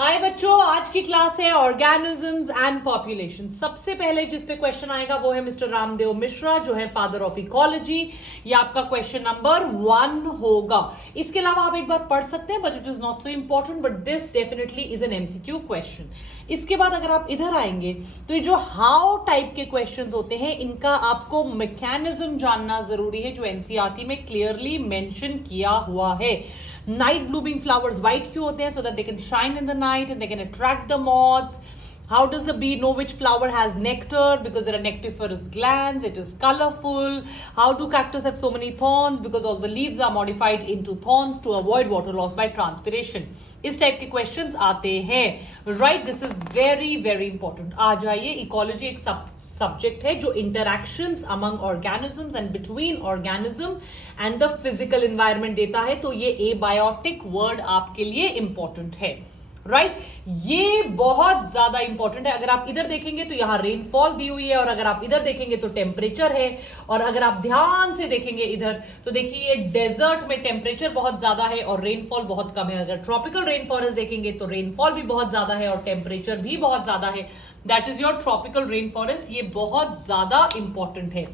हाय बच्चों, आज की क्लास है ऑर्गेनिजम्स एंड पॉपुलेशन। सबसे पहले जिस पे क्वेश्चन आएगा वो है मिस्टर रामदेव मिश्रा, जो है फादर ऑफ इकोलॉजी। ये आपका क्वेश्चन नंबर 1 होगा। इसके अलावा आप एक बार पढ़ सकते हैं, but it is not so important, but this definitely is an MCQ question. इसके बाद अगर आप इधर आएंगे तो ये जो हाउ टाइप के क्वेश्चंस होते हैं, इनका आपको मैकेनिज्म जानना जरूरी है, जो एनसीईआरटी में क्लियरली मेंशन किया हुआ है। नाइट ब्लूमिंग फ्लावर्स व्हाइट क्यों होते हैं? So that they can shine in the night and they can attract the moths. How does the bee know which flower has nectar? Because there are nectiferous glands. It is colorful. How do cactus have so many thorns? Because all the leaves are modified into thorns to avoid water loss by transpiration. इस type के questions आते हैं, right? This is very very important. आ जाइए, ecology एक subject है जो interactions among organisms and between organism and the physical environment देता है। तो ये एबायोटिक वर्ड आपके लिए इंपॉर्टेंट है, राइट? ये बहुत ज्यादा इंपॉर्टेंट है। अगर आप इधर देखेंगे तो यहां रेनफॉल दी हुई है, और अगर आप इधर देखेंगे तो टेम्परेचर है, और अगर आप ध्यान से देखेंगे इधर तो देखिए ये डेजर्ट में टेम्परेचर बहुत ज्यादा है और रेनफॉल बहुत कम है। अगर ट्रॉपिकल रेन फॉरेस्ट देखेंगे तो रेनफॉल भी बहुत ज्यादा है और टेम्परेचर भी बहुत ज्यादा है। That is your tropical rain forest. ये बहुत ज्यादा इंपॉर्टेंट है।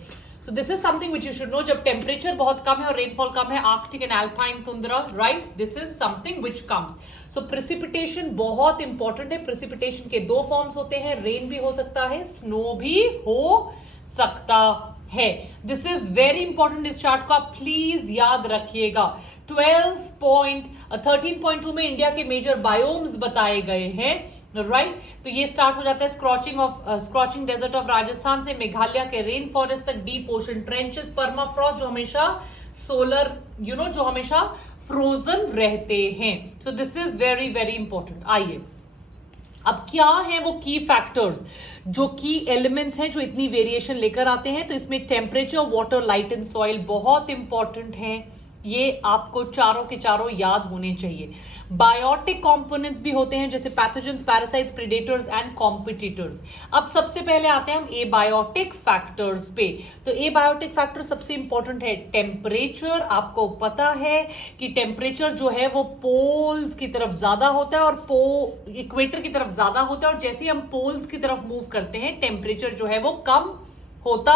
So this is something which you should know. जब टेम्परेचर बहुत कम है और रेनफॉल कम है, Arctic and alpine tundra, right? This is something which comes. So precipitation बहुत इंपॉर्टेंट है। precipitation के दो फॉर्म्स होते हैं, रेन भी हो सकता है, स्नो भी हो सकता है। This is very important. इस चार्ट को आप प्लीज याद रखिएगा। 13.2 में इंडिया के मेजर बायोम्स बताए गए हैं, राइट? तो ये स्टार्ट हो जाता है स्क्रॉचिंग डेजर्ट ऑफ राजस्थान से मेघालय के रेन फॉरेस्ट तक, डीप ओशन ट्रेंचेस, परमाफ्रॉस्ट जो हमेशा सोलर जो हमेशा फ्रोजन रहते हैं। So this is very very important. आइए, अब क्या है वो की फैक्टर्स, जो की एलिमेंट्स हैं जो इतनी वेरिएशन लेकर आते हैं? तो इसमें temperature, water, light and soil बहुत इंपॉर्टेंट है। ये आपको चारों के चारों याद होने चाहिए। बायोटिक कंपोनेंट्स भी होते हैं, जैसे pathogens, parasites, predators and competitors. अब सबसे पहले आते हैं हम एबायोटिक फैक्टर्स पे। तो एबायोटिक फैक्टर सबसे इंपॉर्टेंट है टेम्परेचर। आपको पता है कि टेम्परेचर जो है वो पोल्स की तरफ ज्यादा होता है और इक्वेटर की तरफ ज्यादा होता है, और जैसे ही हम पोल्स की तरफ मूव करते हैं टेम्परेचर जो है वो कम होता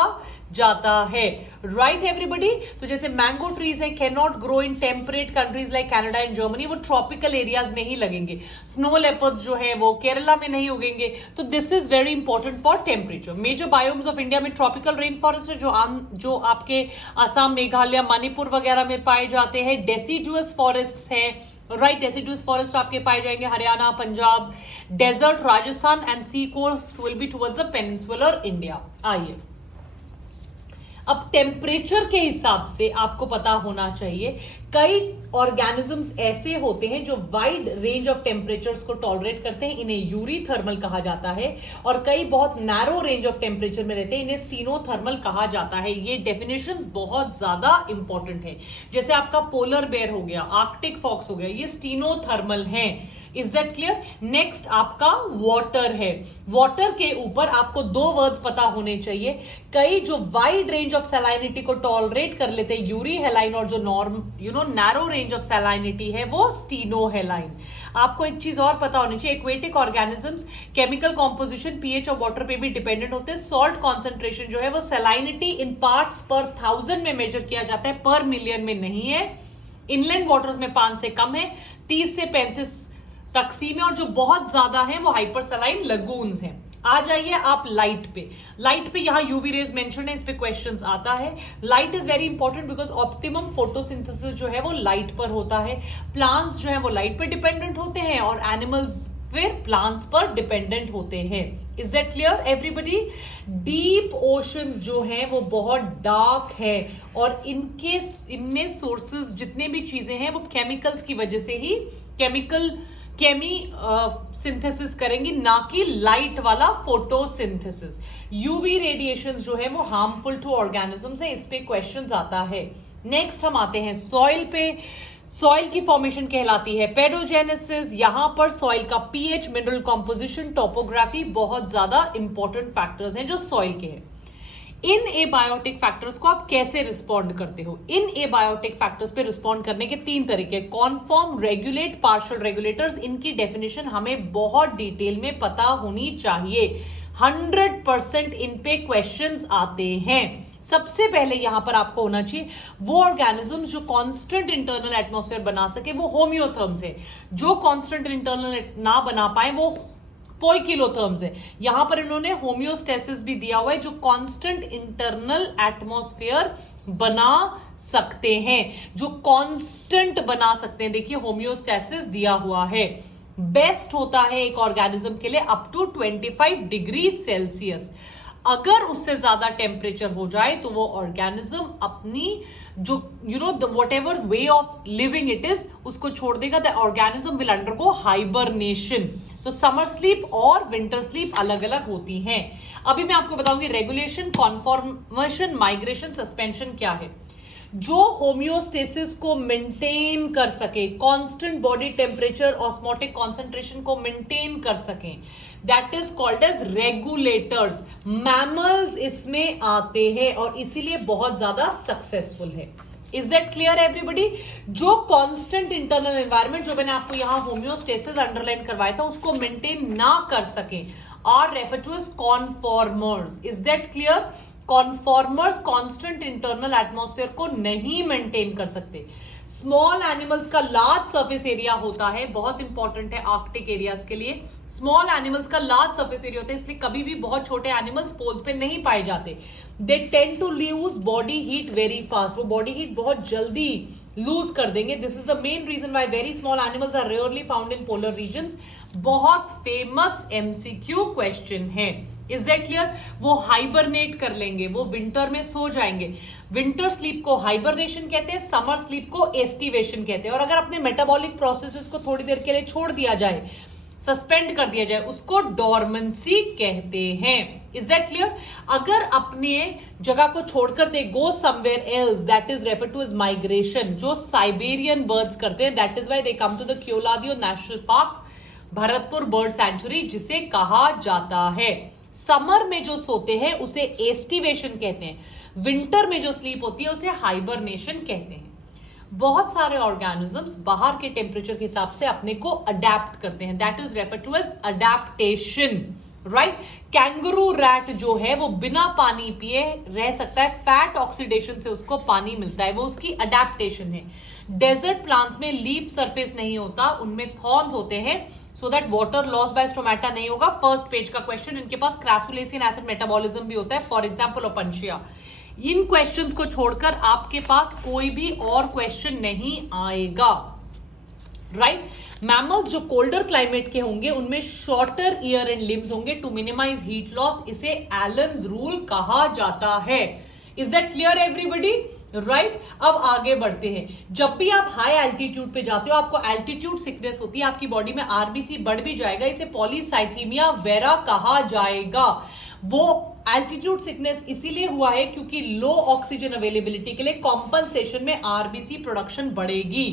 जाता है, राइट एवरीबॉडी? तो जैसे मैंगो ट्रीज है, can not grow in temperate countries like Canada and Germany, वो ट्रॉपिकल एरियाज में ही लगेंगे। स्नो लेपर्ड्स जो है वो केरला में नहीं उगेंगे। तो this is very important for temperature. Major biomes of India में ट्रॉपिकल रेन फॉरेस्ट है, जो आपके असम, मेघालय, मणिपुर वगैरह में पाए जाते हैं। डेसिडुअस फॉरेस्ट है, राइट? डेसिडुअस फॉरेस्ट आपके पाए जाएंगे Haryana, Punjab, desert Rajasthan, and sea coast will be towards the peninsular India. आइए, अब टेम्परेचर के हिसाब से आपको पता होना चाहिए, कई ऑर्गेनिजम्स ऐसे होते हैं जो वाइड रेंज ऑफ टेम्परेचर्स को टॉलरेट करते हैं, इन्हें यूरीथर्मल कहा जाता है, और कई बहुत नैरो रेंज ऑफ टेम्परेचर में रहते हैं, इन्हें स्टीनोथर्मल कहा जाता है। ये डेफिनेशंस बहुत ज्यादा इंपॉर्टेंट है। जैसे आपका पोलर बेयर हो गया, आर्कटिक फॉक्स हो गया, ये स्टीनोथर्मल हैं। Is that clear? नेक्स्ट आपका वाटर है। वाटर के ऊपर आपको दो वर्ड्स पता होने चाहिए। कई जो वाइड रेंज ऑफ सैलाइनिटी को टॉलरेट कर लेते हैं, यूरी हेलाइन, और जो नैरो रेंज ऑफ सैलाइनिटी है वो स्टीनो हेलाइन। आपको एक चीज और पता होनी चाहिए, aquatic organisms chemical composition, pH और वाटर पे भी डिपेंडेंट होते हैं। सॉल्ट कॉन्सेंट्रेशन जो है वो सैलाइनिटी इन पार्ट्स पर 1000 में मेजर किया जाता है, पर मिलियन में नहीं है। इनलैंड वाटर्स में 5 से कम है, 30 से 35 तक सी में, और जो बहुत ज्यादा है वो हाइपरसैलाइन लगून्स हैं। आ जाइए आप लाइट पे। लाइट पे यहाँ यूवी रेज मेंशन है, इस पे क्वेश्चंस आता है। Light is very important because optimum photosynthesis जो है वो लाइट पर होता है। प्लांट्स जो है वो लाइट पर डिपेंडेंट होते हैं, और एनिमल्स फिर प्लांट्स पर डिपेंडेंट होते हैं। Is that clear everybody? Deep oceans जो हैं वो बहुत डार्क है, और इनमें सोर्सेज जितने भी चीजें हैं वो केमिकल्स की वजह से ही सिंथेसिस करेंगी, ना कि लाइट वाला फोटोसिंथेसिस। यूवी रेडिएशन जो है वो हार्मफुल टू ऑर्गेनिजम्स है, इस पे क्वेश्चंस आता है। नेक्स्ट हम आते हैं सॉइल पे। सॉइल की फॉर्मेशन कहलाती है पेडोजेनेसिस। यहां पर सॉइल का पीएच, मिनरल कॉम्पोजिशन, टोपोग्राफी बहुत ज्यादा इंपॉर्टेंट फैक्टर्स हैं जो सॉइल के हैं। इन एबायोटिक फैक्टर्स को आप कैसे रिस्पॉन्ड करते हो? इन एबायोटिक फैक्टर्स पे रिस्पॉन्ड करने के 3 तरीके, कॉन्फॉर्म, रेगुलेट, पार्शियल रेगुलेटर्स। इनकी डेफिनेशन हमें बहुत डिटेल में पता होनी चाहिए। 100% इन पे क्वेश्चंस आते हैं। सबसे पहले यहां पर आपको होना चाहिए वो ऑर्गेनिज्म जो कांस्टेंट इंटरनल एटमॉस्फेयर बना सके, वो होम्योथर्म्स है। जो कांस्टेंट इंटरनल ना बना पाए वो पोइकिलोथर्म्स है। यहां पर इन्होंने होम्योस्टेसिस भी दिया हुआ है, जो कांस्टेंट इंटरनल एटमॉस्फेयर बना सकते हैं, जो कांस्टेंट बना सकते हैं। देखिए होम्योस्टेसिस दिया हुआ है। बेस्ट होता है एक ऑर्गेनिज्म के लिए अप टू 25 डिग्री सेल्सियस। अगर उससे ज्यादा टेम्परेचर हो जाए तो वो ऑर्गेनिज्म अपनी जो what ever way of living it is उसको छोड़ देगा। The organism will undergo hibernation. तो समर स्लीप और विंटर स्लीप अलग अलग होती हैं। अभी मैं आपको बताऊंगी रेगुलेशन, कॉन्फॉर्मेशन, माइग्रेशन, सस्पेंशन क्या है। जो होम्योस्टेसिस को मेंटेन कर सके, constant body temperature, osmotic concentration को मेंटेन कर सकें, that is called as regulators. Mammals इसमें आते हैं और इसीलिए बहुत ज्यादा सक्सेसफुल है। Is that clear everybody? जो कांस्टेंट इंटरनल एनवायरमेंट, जो मैंने आपको यहां होम्योस्टेसिस अंडरलाइन करवाया था, उसको मेंटेन ना कर सके are referred to as conformers. Is that clear? Conformers constant internal atmosphere को नहीं मेंटेन कर सकते। स्मॉल एनिमल्स का लार्ज सरफेस एरिया होता है, बहुत इंपॉर्टेंट है आर्कटिक एरियाज के लिए। स्मॉल एनिमल्स का लार्ज सरफेस एरिया होता है, इसलिए कभी भी बहुत छोटे एनिमल्स पोल्स पे नहीं पाए जाते। They tend to lose body heat very fast. वो बॉडी हीट बहुत जल्दी लूज कर देंगे। This is the main reason why very small animals are rarely found in polar regions. बहुत फेमस एमसीक्यू क्वेश्चन है। Is that clear? वो hibernate कर लेंगे, वो विंटर में सो जाएंगे। विंटर स्लीप को हाइबरनेशन कहते हैं, समर स्लीप को एस्टिवेशन कहते हैं। और अगर अपने मेटाबॉलिक प्रोसेसेस को थोड़ी देर के लिए छोड़ दिया जाए, सस्पेंड कर दिया जाए, उसको डॉर्मेंसी कहते हैं। Is that clear? अगर अपने जगह को छोड़कर they go somewhere else, that is refer to as migration. जो साइबेरियन बर्ड्स करते हैं, that is why they come to the Keoladeo National Park, Bharatpur bird sanctuary, जिसे कहा जाता है। समर में जो सोते हैं उसे एस्टिवेशन कहते हैं। विंटर में जो स्लीप होती है उसे हाइबरनेशन कहते हैं। बहुत सारे ऑर्गेनिजम्स बाहर के टेम्परेचर के हिसाब से अपने को अडेप्ट करते हैं, that is refer to as adaptation, right? Kangaroo rat जो है वो बिना पानी पिए रह सकता है, फैट ऑक्सीडेशन से उसको पानी मिलता है, वो उसकी अडेप्टेशन है। डेजर्ट प्लांट्स में लीफ सरफेस नहीं होता, उनमें थॉर्न्स होते हैं, so that water loss by stomata नहीं होगा। फर्स्ट पेज का क्वेश्चन। इनके पास क्रैसुलेसियन एसिड मेटाबॉलिज्म भी होता है, for example Opuntia. In questions को छोड़कर आपके पास कोई भी और क्वेश्चन नहीं आएगा, राइट? मैमल्स जो कोल्डर क्लाइमेट के होंगे उनमें शॉर्टर ईयर एंड लिम्स होंगे टू मिनिमाइज हीट लॉस। इसे एलन्स रूल कहा जाता है। Is that clear everybody? Right? अब आगे बढ़ते हैं। जब भी आप हाई एल्टीट्यूड पे जाते हो आपको एल्टीट्यूड सिकनेस होती है, आपकी बॉडी में आरबीसी बढ़ भी जाएगा, इसे पॉलीसाइथीमिया वेरा कहा जाएगा। वो एल्टीट्यूड सिकनेस इसीलिए हुआ है क्योंकि लो ऑक्सीजन अवेलेबिलिटी के लिए कॉम्पनसेशन में आरबीसी प्रोडक्शन बढ़ेगी।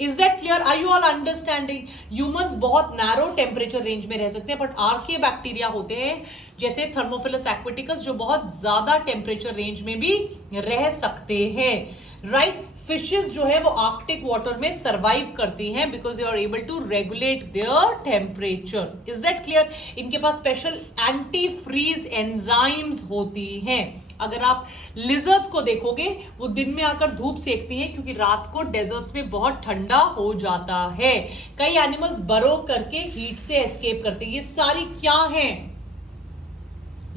Is that clear? Are you all understanding? Humans बहुत नैरो टेम्परेचर रेंज में रह सकते हैं, बट आर्किया बैक्टीरिया होते हैं जैसे थर्मोफिलस एक्वेटिकस जो बहुत ज्यादा टेम्परेचर रेंज में भी रह सकते हैं, राइट? फिशेस जो है वो आर्कटिक वाटर में सर्वाइव करती हैं because they are able to regulate their temperature. Is that clear? इनके पास स्पेशल एंटी फ्रीज एंजाइम्स होती हैं। अगर आप लिजर्ड्स को देखोगे वो दिन में आकर धूप सेकती हैं क्योंकि रात को डेजर्ट्स में बहुत ठंडा हो जाता है। कई एनिमल्स बरो करके हीट से एस्केप करते हैं। ये सारी क्या हैं?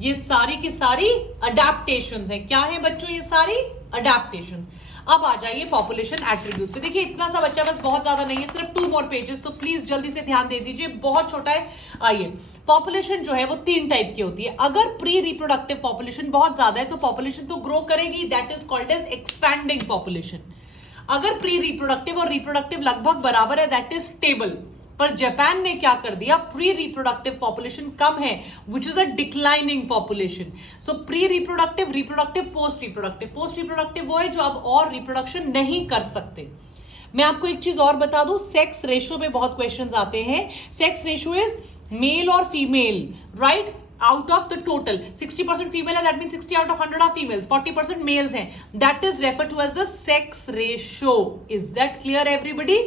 ये सारी की सारी अडेप्टेशंस हैं। क्या है बच्चों? ये सारी अडेप्टेशंस। अब आ जाइए पॉपुलेशन एट्रीब्यूट्स पे। देखिए इतना सा बच्चा बस बहुत ज्यादा नहीं है, सिर्फ 2 मोर पेजेस, तो प्लीज जल्दी से ध्यान दे दीजिए, बहुत छोटा है। आइए, पॉपुलेशन जो है वो 3 टाइप की होती है। अगर प्री रिप्रोडक्टिव पॉपुलेशन बहुत ज्यादा है तो पॉपुलेशन तो ग्रो करेगी, that is called as expanding population. अगर प्री रिप्रोडक्टिव और रिप्रोडक्टिव लगभग बराबर है, दैट इज स्टेबल। पर जापान ने क्या कर दिया, प्री रिप्रोडक्टिव पॉपुलेशन कम है, which is a declining population. So pre reproductive, reproductive, post reproductive. Post reproductive वो है जो अब और रिप्रोडक्शन नहीं कर सकते। मैं आपको एक चीज और बता दूं, सेक्स रेशियो में बहुत क्वेश्चंस आते हैं। सेक्स रेशियो इज मेल और female, right? out of the total. 60% female है, that means 60 out of 100 are females. 40% males हैं. That is referred to as the sex ratio. Is that clear everybody?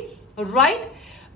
Right?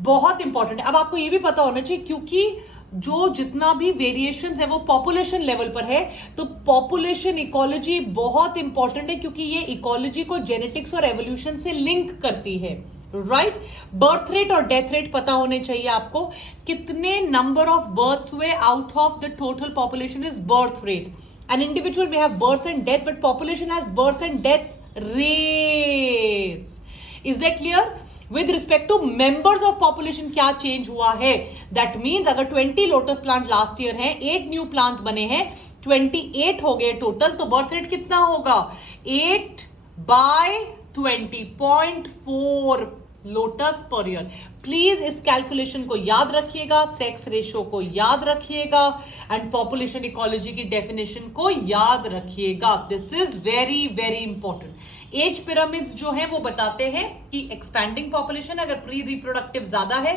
बहुत important है. अब आपको ये भी पता होना चाहिए क्योंकि जो जितना भी वेरिएशंस है वो पॉपुलेशन लेवल पर है, तो पॉपुलेशन इकोलॉजी बहुत इंपॉर्टेंट है क्योंकि ये इकोलॉजी को जेनेटिक्स और एवोल्यूशन से लिंक करती है. राइट? बर्थ रेट और डेथ रेट पता होने चाहिए आपको. कितने नंबर ऑफ बर्थ्स हुए out of the total population is birth rate. An individual we have birth and death, but population has birth and death rates. Is that clear? With respect to members of population क्या change हुआ है? That means अगर 20 lotus plant last year हैं, 8 new plants बने हैं, 28 हो गए total, तो बर्थ रेट कितना होगा? 8/20.4 लोटस पर ईयर. प्लीज इस कैलकुलेशन को याद रखिएगा, सेक्स रेशियो को याद रखिएगा एंड पॉपुलेशन इकोलॉजी की डेफिनेशन को याद रखिएगा. This is very very important. Age pyramids जो हैं वो बताते हैं कि एक्सपैंडिंग पॉपुलेशन अगर प्री रिप्रोडक्टिव ज्यादा है,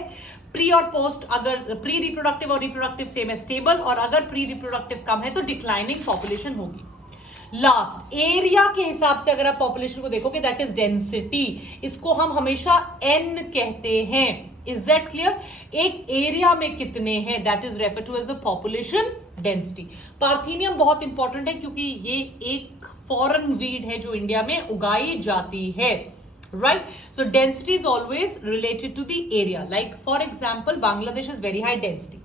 प्री और पोस्ट अगर प्री रिप्रोडक्टिव और रिप्रोडक्टिव सेम है स्टेबल, और अगर प्री रिप्रोडक्टिव कम है तो डिक्लाइनिंग पॉपुलेशन होगी. लास्ट एरिया के हिसाब से अगर आप पॉपुलेशन को देखोगे दैट इज डेंसिटी. इसको हम हमेशा एन कहते हैं. Is that clear? एक एरिया में कितने हैं that is refer to as the population density. Parthenium बहुत इंपॉर्टेंट है क्योंकि ये एक फॉरेन वीड है जो इंडिया में उगाई जाती है. Right? So density is always related to the area. Like for example Bangladesh is very high density.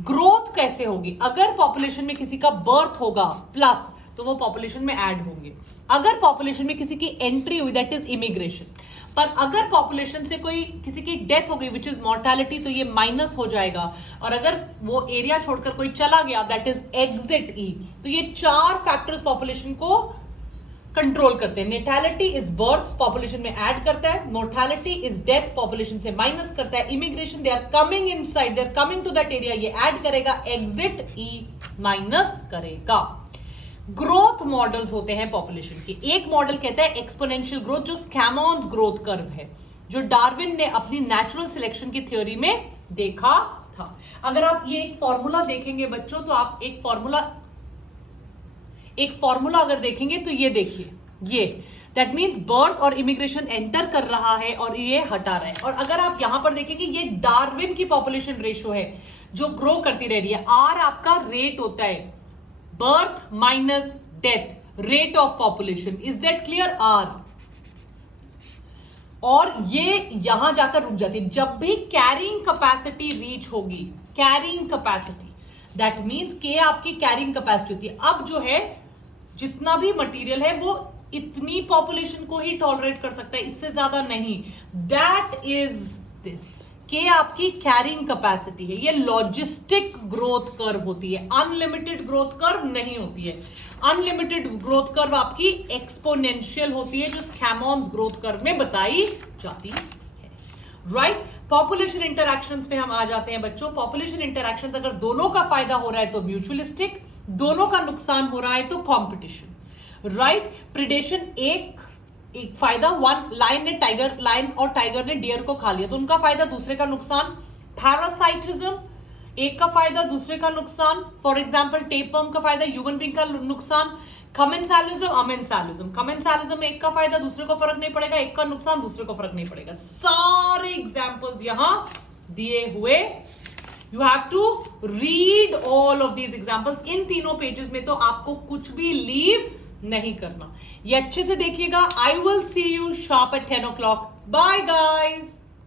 Growth कैसे होगी? अगर पॉपुलेशन में किसी का बर्थ होगा प्लस तो वो पॉपुलेशन में ऐड होंगे. अगर पॉपुलेशन में किसी की एंट्री हुई दैट इज इमिग्रेशन. पर अगर पॉपुलेशन से कोई किसी की डेथ हो गई विच इज मॉर्टैलिटी, तो ये माइनस हो जाएगा. और अगर वो एरिया छोड़कर कोई चला गया दैट इज एग्जिट ई. तो ये 4 फैक्टर्स पॉपुलेशन को कंट्रोल करते हैं. नेटैलिटी इज बर्थ, पॉपुलेशन में ऐड करता है. मोर्टैलिटी इज डेथ, पॉपुलेशन से माइनस करता है. Immigration, they are coming inside, they are coming to that area, ये ऐड करेगा. एग्जिट ई माइनस करेगा. ग्रोथ मॉडल्स होते हैं पॉपुलेशन के. एक मॉडल कहता है एक्सपोनेंशियल ग्रोथ जो स्कैमॉन्स ग्रोथ कर्व है, जो डार्विन ने अपनी नेचुरल सिलेक्शन की थ्योरी में देखा था. अगर आप ये एक फॉर्मूला देखेंगे बच्चों, तो आप एक फॉर्मूला अगर देखेंगे तो ये देखिए, ये दैट मीन्स बर्थ और इमिग्रेशन एंटर कर रहा है और ये हटा रहा है. और अगर आप यहां पर देखेंगे ये डार्विन की पॉपुलेशन रेशियो है जो ग्रो करती रह रही है. आर आपका रेट होता है, birth minus death, rate of population. Is that clear? R. और ये यहां जाकर रुक जाती है. जब भी कैरिंग कैपेसिटी रीच होगी, कैरिंग कैपेसिटी दैट मीन्स के आपकी कैरिंग कैपेसिटी होती है. अब जो है जितना भी मटेरियल है वो इतनी पॉपुलेशन को ही टॉलरेट कर सकता है, इससे ज्यादा नहीं. That is this. के आपकी कैरिंग कैपेसिटी है. ये लॉजिस्टिक ग्रोथ कर्व होती है, अनलिमिटेड ग्रोथ कर्व नहीं होती है. अनलिमिटेड ग्रोथ कर्व आपकी एक्सपोनेंशियल होती है जो स्कैमॉन्स ग्रोथ कर्व में बताई जाती है. राइट? पॉपुलेशन इंटरैक्शंस पे हम आ जाते हैं बच्चों. पॉपुलेशन इंटरैक्शंस अगर दोनों का फायदा हो रहा है तो म्यूचुअलिस्टिक, दोनों का नुकसान हो रहा है तो कॉम्पिटिशन. राइट? प्रिडेशन एक फायदा, लायन और टाइगर ने डियर को खा लिया तो उनका फायदा, दूसरे का नुकसान. पैरासाइटिज्म, एक का फायदा दूसरे का नुकसान. फॉर एग्जांपल टेपवर्म का फायदा, ह्यूमन बीइंग का नुकसान. कमेंसालिज्म, अमेंसालिज्म. कमेंसालिज्म में एक का फायदा दूसरे को फर्क नहीं पड़ेगा, एक का नुकसान दूसरे को फर्क नहीं पड़ेगा. सारे एग्जाम्पल्स यहां दिए हुए. You have to read all of these examples. इन तीनों पेजेस में तो आपको कुछ भी लीव नहीं करना. ये अच्छे से देखिएगा. I will see you sharp at 10 o'clock. Bye guys.